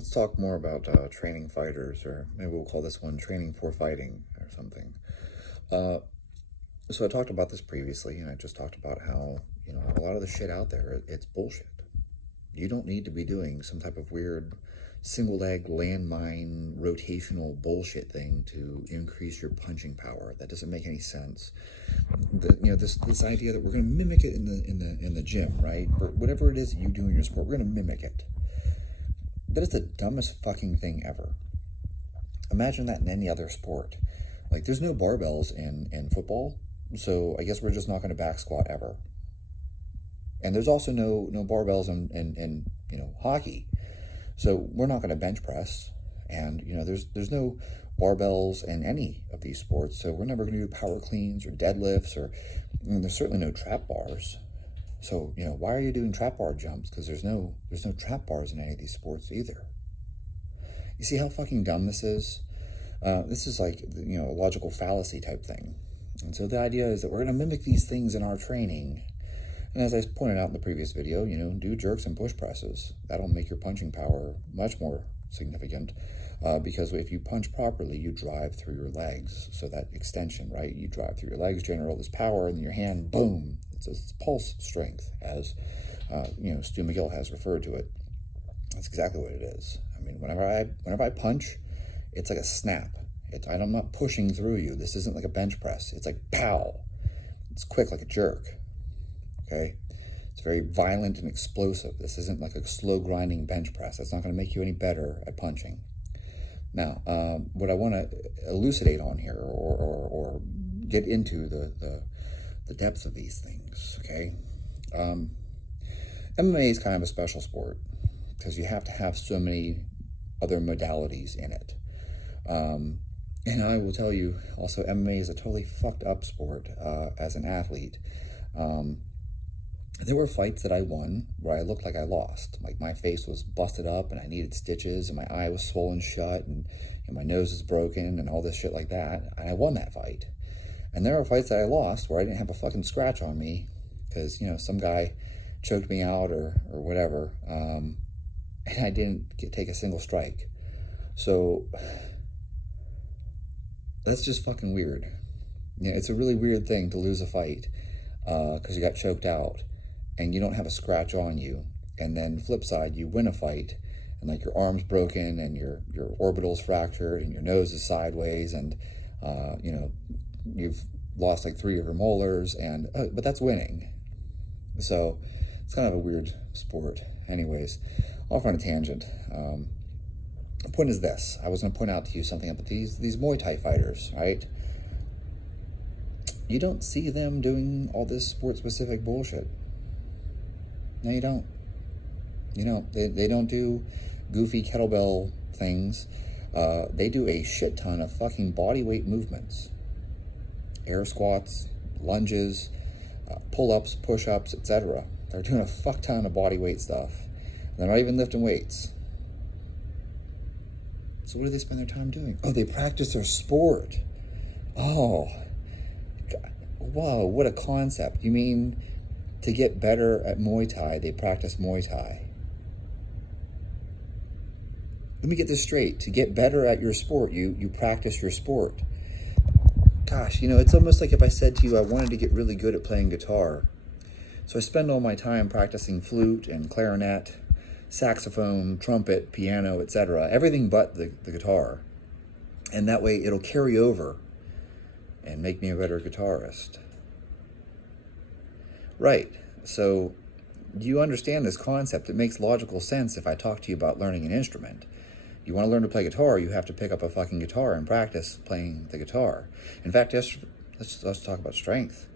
Let's talk more about training fighters, or maybe we'll call this one training for fighting or something. Uh, so I talked about this previously, and I just talked about how, a lot of the shit out there, it's bullshit. You don't need to be doing some type of weird single leg landmine rotational bullshit thing to increase your punching power. That doesn't make any sense. This idea that we're going to mimic it in the gym, right? Or whatever it is that you do in your sport, we're going to mimic it. That is the dumbest fucking thing ever. Imagine that in any other sport. Like, there's no barbells in football, so I guess we're just not going to back squat ever. And there's also no barbells in hockey, so we're not going to bench press. And there's no barbells in any of these sports, so we're never going to do power cleans or deadlifts, or there's certainly no trap bars. So, why are you doing trap bar jumps? Because there's no trap bars in any of these sports either. You see how fucking dumb this is? This is like, a logical fallacy type thing. And so the idea is that we're going to mimic these things in our training. And as I pointed out in the previous video, do jerks and push presses. That'll make your punching power much more significant. Because if you punch properly, you drive through your legs. So that extension, right? You drive through your legs, generate all this power, and your hand, boom. It's pulse strength, as Stu McGill has referred to it. That's exactly what it is. I mean, whenever I punch, it's like a snap. I'm not pushing through you. This isn't like a bench press. It's like pow. It's quick like a jerk. Okay? It's very violent and explosive. This isn't like a slow grinding bench press. That's not going to make you any better at punching. Now, what I want to elucidate on here, or get into the depths of these things, okay? MMA is kind of a special sport because you have to have so many other modalities in it. And I will tell you also, MMA is a totally fucked up sport as an athlete. There were fights that I won where I looked like I lost. Like, my face was busted up and I needed stitches, and my eye was swollen shut, and my nose is broken and all this shit like that. And I won that fight. And there are fights that I lost where I didn't have a fucking scratch on me because, some guy choked me out or whatever. And I didn't take a single strike. So that's just fucking weird. It's a really weird thing to lose a fight because you got choked out and you don't have a scratch on you. And then flip side, you win a fight and like your arm's broken and your orbital's fractured and your nose is sideways and, you've lost like 3 of your molars, but that's winning. So it's kind of a weird sport. Anyways, off on a tangent. The point is this. I was going to point out to you something about these Muay Thai fighters, right? You don't see them doing all this sport-specific bullshit. No, you don't. They don't do goofy kettlebell things. They do a shit ton of fucking body weight movements. Air squats, lunges, pull-ups, push-ups, etc. They're doing a fuck ton of body weight stuff. They're not even lifting weights. So what do they spend their time doing? Oh, they practice their sport. Oh, God. Wow, what a concept. You mean to get better at Muay Thai, they practice Muay Thai? Let me get this straight. To get better at your sport, you practice your sport. Gosh, it's almost like if I said to you I wanted to get really good at playing guitar. So I spend all my time practicing flute and clarinet, saxophone, trumpet, piano, etc. Everything but the guitar. And that way it'll carry over and make me a better guitarist. Right. So do you understand this concept? It makes logical sense if I talk to you about learning an instrument. You want to learn to play guitar, you have to pick up a fucking guitar and practice playing the guitar. In fact, let's talk about strength.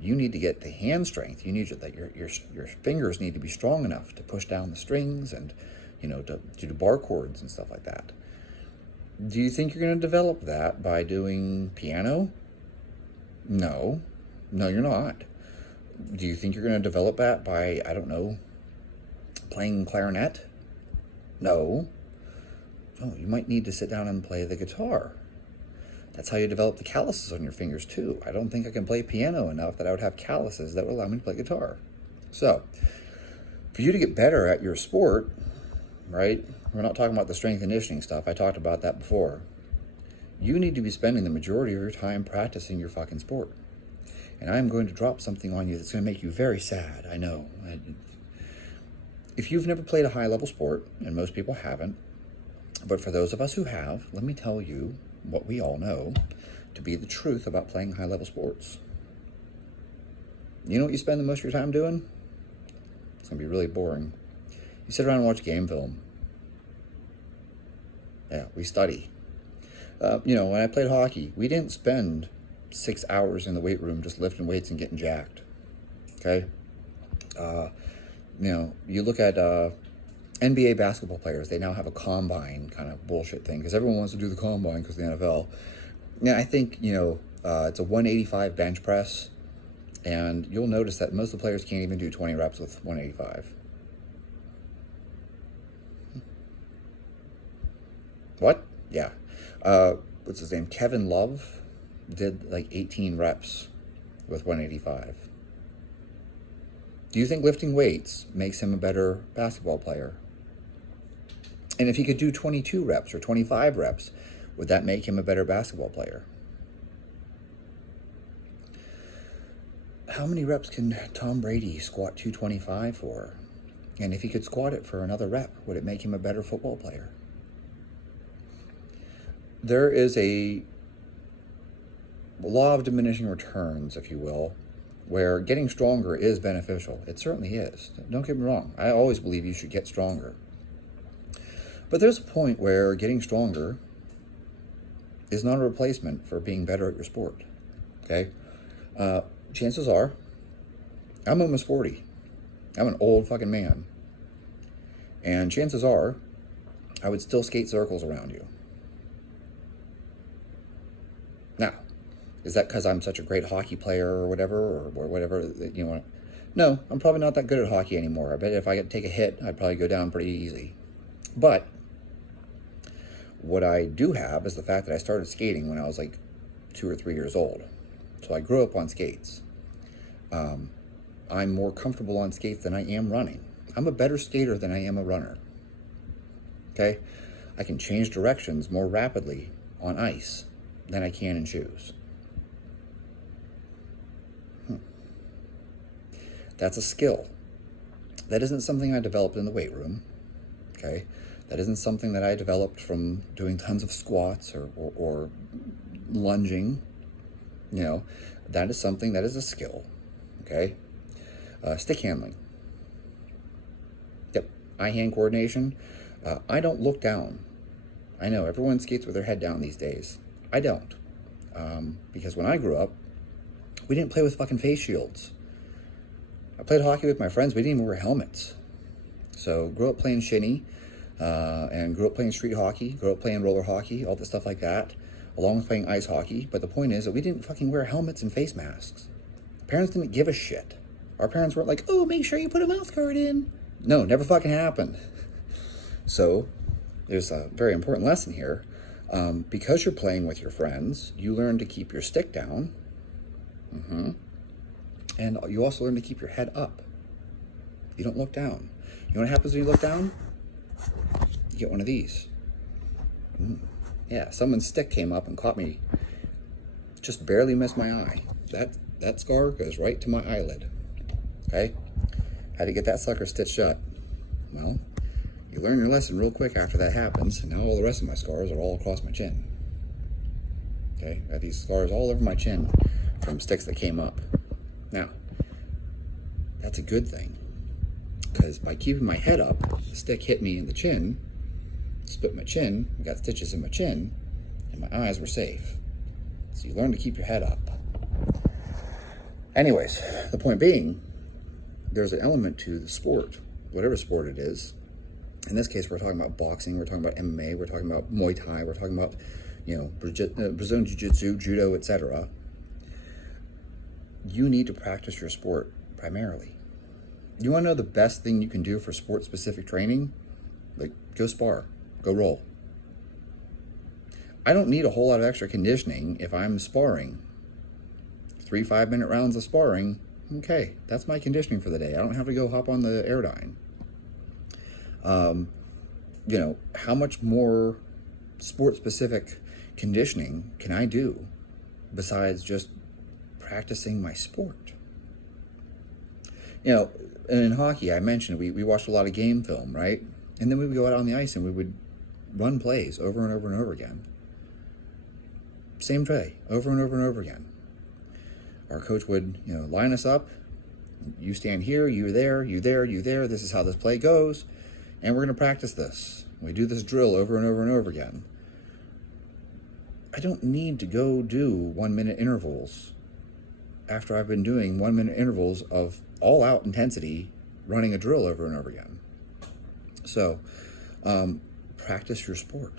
You need to get the hand strength. You need that your fingers need to be strong enough to push down the strings and to do bar chords and stuff like that. Do you think you're going to develop that by doing piano? No, you're not. Do you think you're going to develop that by, I don't know, playing clarinet? No. Oh, you might need to sit down and play the guitar. That's how you develop the calluses on your fingers too. I don't think I can play piano enough that I would have calluses that would allow me to play guitar. So, for you to get better at your sport, right, we're not talking about the strength and conditioning stuff. I talked about that before. You need to be spending the majority of your time practicing your fucking sport. And I'm going to drop something on you that's going to make you very sad. I know. If you've never played a high-level sport, and most people haven't, but for those of us who have, let me tell you what we all know to be the truth about playing high-level sports. You know what you spend the most of your time doing? It's going to be really boring. You sit around and watch game film. Yeah, we study. When I played hockey, we didn't spend 6 hours in the weight room just lifting weights and getting jacked. Okay? You look at NBA basketball players, they now have a combine kind of bullshit thing because everyone wants to do the combine because of the NFL. Yeah, I think, it's a 185 bench press, and you'll notice that most of the players can't even do 20 reps with 185. What? Yeah. What's his name? Kevin Love did like 18 reps with 185. Do you think lifting weights makes him a better basketball player? And if he could do 22 reps or 25 reps, would that make him a better basketball player? How many reps can Tom Brady squat 225 for? And if he could squat it for another rep, would it make him a better football player? There is a law of diminishing returns, if you will, where getting stronger is beneficial. It certainly is. Don't get me wrong. I always believe you should get stronger. But there's a point where getting stronger is not a replacement for being better at your sport. Okay? Chances are, I'm almost 40. I'm an old fucking man. And chances are, I would still skate circles around you. Now, is that because I'm such a great hockey player or whatever, or whatever that you want? No, I'm probably not that good at hockey anymore. I bet if I could take a hit, I'd probably go down pretty easy. But what I do have is the fact that I started skating when I was like 2 or 3 years old. So I grew up on skates. I'm more comfortable on skates than I am running. I'm a better skater than I am a runner. Okay? I can change directions more rapidly on ice than I can in shoes. That's a skill. That isn't something I developed in the weight room. Okay? That isn't something that I developed from doing tons of squats or lunging. That is something that is a skill. Okay? Stick handling. Yep. Eye-hand coordination. I don't look down. I know everyone skates with their head down these days. I don't. Because when I grew up, we didn't play with fucking face shields. I played hockey with my friends. We didn't even wear helmets. So grew up playing shinny, and grew up playing street hockey, grew up playing roller hockey, all the stuff like that, along with playing ice hockey. But the point is that we didn't fucking wear helmets and face masks. Parents didn't give a shit. Our parents weren't like, oh, make sure you put a mouth guard in. No, never fucking happened. So there's a very important lesson here. Because you're playing with your friends, you learn to keep your stick down. And you also learn to keep your head up. You don't look down. You know what happens when you look down? You get one of these. Yeah, someone's stick came up and caught me. Just barely missed my eye. That scar goes right to my eyelid. Okay? Had to get that sucker stitched shut. Well, you learn your lesson real quick after that happens, and now all the rest of my scars are all across my chin. Okay? I have these scars all over my chin from sticks that came up. Now, that's a good thing, because by keeping my head up, the stick hit me in the chin, split my chin, got stitches in my chin, and my eyes were safe. So you learn to keep your head up. Anyways, the point being, there's an element to the sport, whatever sport it is. In this case, we're talking about boxing, we're talking about MMA, we're talking about Muay Thai, we're talking about, Brazilian Jiu-Jitsu, Judo, etc. You need to practice your sport primarily. You want to know the best thing you can do for sport-specific training? Like, go spar, go roll. I don't need a whole lot of extra conditioning if I'm sparring. 3 5-minute rounds of sparring, okay, that's my conditioning for the day. I don't have to go hop on the Airdyne. how much more sport-specific conditioning can I do besides just practicing my sport? And in hockey, I mentioned we watched a lot of game film, right? And then we would go out on the ice and we would run plays over and over and over again. Same play, over and over and over again. Our coach would, line us up. You stand here, you there, you there, you there. This is how this play goes. And we're going to practice this. We do this drill over and over and over again. I don't need to go do 1 minute intervals after I've been doing 1 minute intervals of all out intensity running a drill over and over again. So, practice your sport.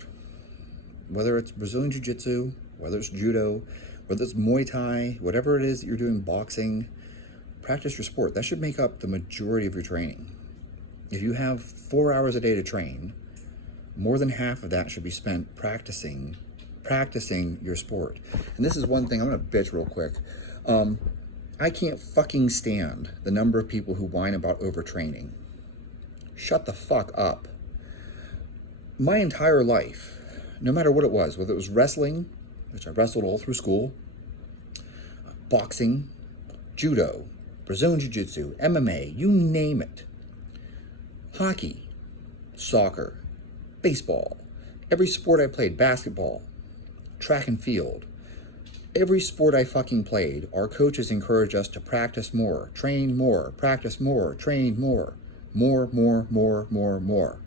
Whether it's Brazilian Jiu-Jitsu, whether it's Judo, whether it's Muay Thai, whatever it is that you're doing, boxing, practice your sport. That should make up the majority of your training. If you have 4 hours a day to train, more than half of that should be spent practicing your sport. And this is one thing, I'm going to bitch real quick. I can't fucking stand the number of people who whine about overtraining. Shut the fuck up. My entire life, no matter what it was, whether it was wrestling, which I wrestled all through school, boxing, Judo, Brazilian Jiu-Jitsu, MMA, you name it, hockey, soccer, baseball, every sport I played, basketball, track and field, every sport I fucking played, our coaches encourage us to practice more, train more, practice more, train more, more.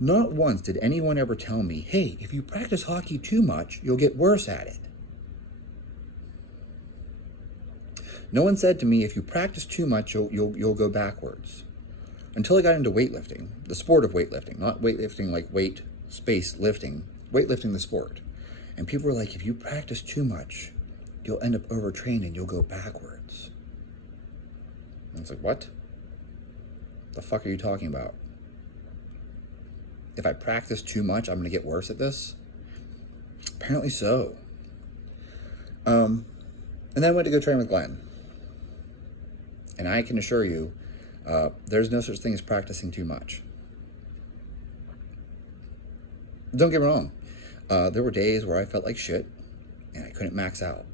Not once did anyone ever tell me, hey, if you practice hockey too much, you'll get worse at it. No one said to me, if you practice too much, you'll go backwards. Until I got into weightlifting, the sport of weightlifting, not weightlifting like weight, space, lifting, weightlifting the sport. And people were like, if you practice too much, you'll end up overtraining, you'll go backwards. And it's like, what? The fuck are you talking about? If I practice too much, I'm going to get worse at this? Apparently so. And then I went to go train with Glenn. And I can assure you, there's no such thing as practicing too much. Don't get me wrong. There were days where I felt like shit and I couldn't max out.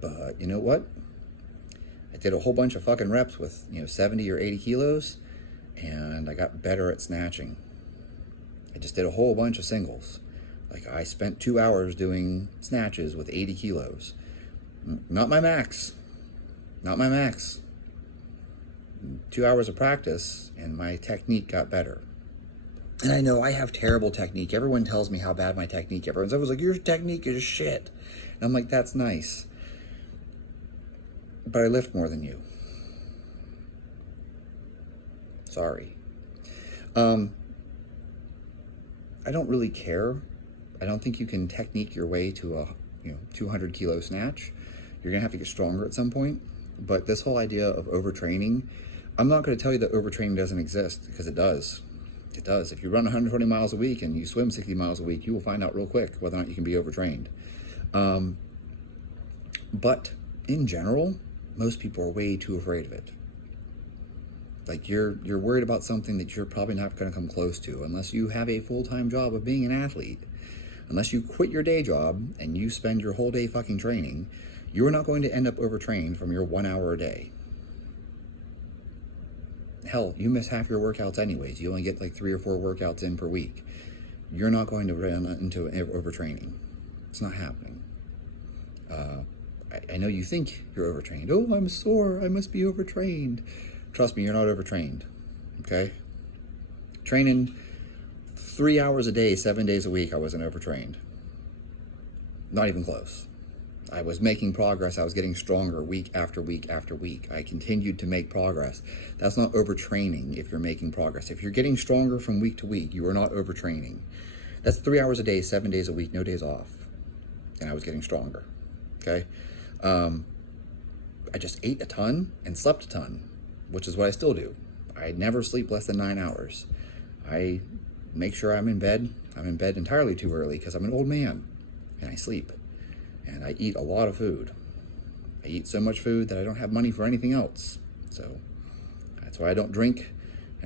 But you know what? I did a whole bunch of fucking reps with, 70 or 80 kilos, and I got better at snatching. I just did a whole bunch of singles. Like, I spent 2 hours doing snatches with 80 kilos. Not my max. 2 hours of practice, and my technique got better. And I know I have terrible technique. Everyone tells me how bad my technique. Everyone's always like, your technique is shit. And I'm like, that's nice. But I lift more than you. Sorry. I don't really care. I don't think you can technique your way to a 200 kilo snatch. You're gonna have to get stronger at some point. But this whole idea of overtraining, I'm not going to tell you that overtraining doesn't exist, because it does. It does. If you run 120 miles a week and you swim 60 miles a week, you will find out real quick whether or not you can be overtrained. But in general, most people are way too afraid of it. Like, you're worried about something that you're probably not going to come close to unless you have a full-time job of being an athlete. Unless you quit your day job and you spend your whole day fucking training, you're not going to end up overtrained from your 1 hour a day. Hell, you miss half your workouts anyways. You only get like 3 or 4 workouts in per week. You're not going to run into overtraining. It's not happening. I know you think you're overtrained. Oh, I'm sore. I must be overtrained. Trust me, you're not overtrained. Okay? Training 3 hours a day, 7 days a week, I wasn't overtrained. Not even close. I was making progress. I was getting stronger week after week after week. I continued to make progress. That's not overtraining if you're making progress. If you're getting stronger from week to week, you are not overtraining. That's 3 hours a day, 7 days a week, no days off. And I was getting stronger. Okay? I just ate a ton and slept a ton, which is what I still do. I never sleep less than 9 hours. I make sure I'm in bed. I'm in bed entirely too early because I'm an old man and I sleep. And I eat a lot of food. I eat so much food that I don't have money for anything else. So that's why I don't drink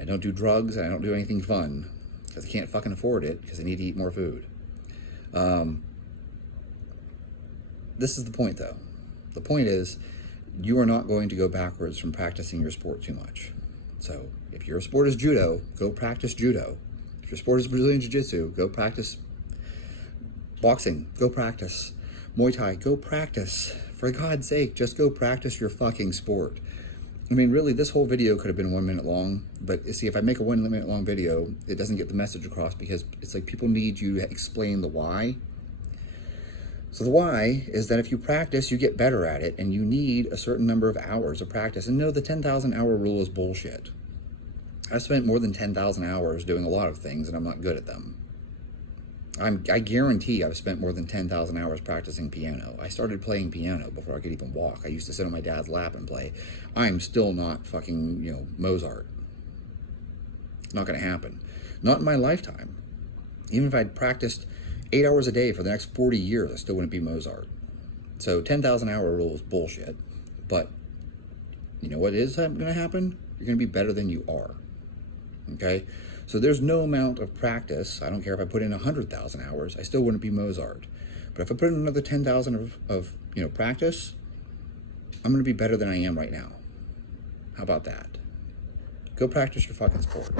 I don't do drugs, and I don't do anything fun because I can't fucking afford it because I need to eat more food. This is the point, though. The point is, you are not going to go backwards from practicing your sport too much. So if your sport is judo, go practice judo. If your sport is Brazilian Jiu-Jitsu, go practice boxing. Go practice Muay Thai. Go practice. For God's sake, just go practice your fucking sport. I mean, really, this whole video could have been 1 minute long, but you see, if I make a 1 minute long video, it doesn't get the message across because it's like people need you to explain the why. So the why is that if you practice, you get better at it, and you need a certain number of hours of practice. And no, the 10,000 hour rule is bullshit. I've spent more than 10,000 hours doing a lot of things, and I'm not good at them. I guarantee I've spent more than 10,000 hours practicing piano. I started playing piano before I could even walk. I used to sit on my dad's lap and play. I'm still not fucking, Mozart. Not going to happen. Not in my lifetime. Even if I'd practiced 8 hours a day for the next 40 years, I still wouldn't be Mozart. So 10,000 hour rule is bullshit. But you know what is going to happen? You're going to be better than you are. Okay? So there's no amount of practice. I don't care if I put in 100,000 hours, I still wouldn't be Mozart. But if I put in another 10,000 of practice, I'm going to be better than I am right now. How about that? Go practice your fucking sport.